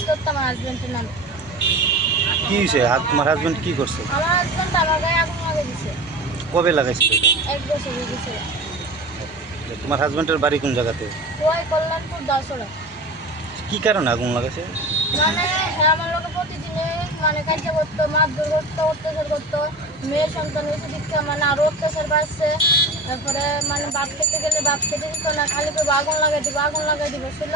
Case করতাম আমার হাজবেন্ডের নামে। কি হয়েছে? তোমার হাজবেন্ড কি করছে? আমার হাজবেন্ড আমার গায়ে আগুন লাগিয়ে দিছে। কবে লাগাইছিল? 1 বছর হয়ে গেছে। তোমার হাজবেন্ডের বাড়ি কোন জায়গাতে? ওই কল্যাণপুর 10 কি কারণে আগুন লাগাইছে? মানে হ্যাঁ আমার লোকে প্রতিদিনে মানে কাজ করতো, মারধর করতো, অত্যাচার করতো। মেয়ে সন্তান হয়েছে দিকে মানে আরো অত্যাচার বাড়ছে। তারপরে মানে বাপ খেতে গেলে বাপ খেতে দিত না, খালি করে আগুন লাগাই দিব ছিল।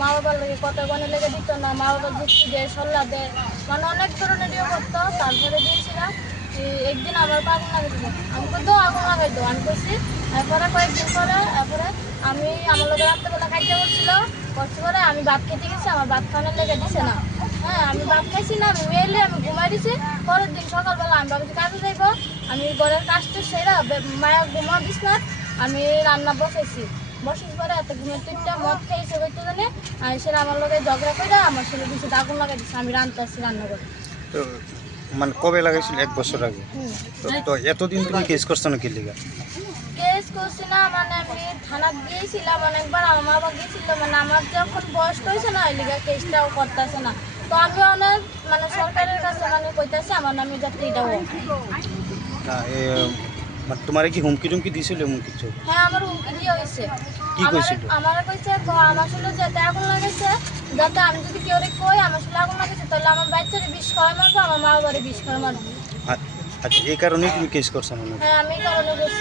মা বাবার লেগে কথা গনে লেগে দিত না, মা বাবার যুক্তি দেয়, সল্লা দেয়, মানে অনেক ধরনের ইয়ে করতো। তারপরে দিয়েছিলাম একদিন আমার আগুন লাগাই দিব, আমি তো আগুন লাগাই দেবো আমি করছি। তারপরে কয়েকদিন পরে তারপরে আমি আমার লোকের রাত্রেবেলা খাইতে করছিল, করছি পরে আমি ভাত খেতে গেছি, আমার ভাত খাওয়ানোর লেগে দিছে না। হ্যাঁ আমি ভাত খাইছি না, আমি মেয়েলে আমি ঘুমাই দিছি। পরের দিন সকালবেলা আমি ভাবছি কাজে যাইব, আমি ঘরের কাজটা সেরা মায়া ঘুমা বিছনাথ আমি রান্না বসাইছি। বসার পরে এত ঘুমের টিপটা মদ খেয়েছে বলতে জানি, আর সেটা আমার লোকের ঝগড়া করে আমার ছেলে দিচ্ছে আগুন লাগাই দিচ্ছে, আমি রান্নাছি রান্না করে। তো মানে কবে লাগাইছিল? 1 বছর আগে। তো এতদিন তুমি কেস করছো না কি লিগা? কেস করছি না মানে আমি থানা গিয়েছিলাম অনেকবার, আমার মা বাবা গিয়েছিল, মানে আমার যখন বয়স হয়েছে না ওই লিগে কেসটাও করতেছে না। তো আমি অনেক মানে সরকারের কাছে মানে কইতাছি আমার নামে যাতে এটাও। না মানে তোমার কি হুমকি টুমকি দিয়েছিল এমন কিছু? হ্যাঁ আমার হুমকি দিয়ে হয়েছে। কি আমার কইছিল? আমার কইছে আমার আসলে যাতে আগুন লাগাইছে, যাতে আমি যদি কেউ কই আমার আসলে আগুন লাগাইছে তাহলে আমার বাচ্চারে বিষ খাওয়া মারবো, আমার মা বাবারে বিষ খাওয়া মারবো। আচ্ছা, এই কারণেই তুমি কেস করছো না? হ্যাঁ আমি এই কারণে করছি।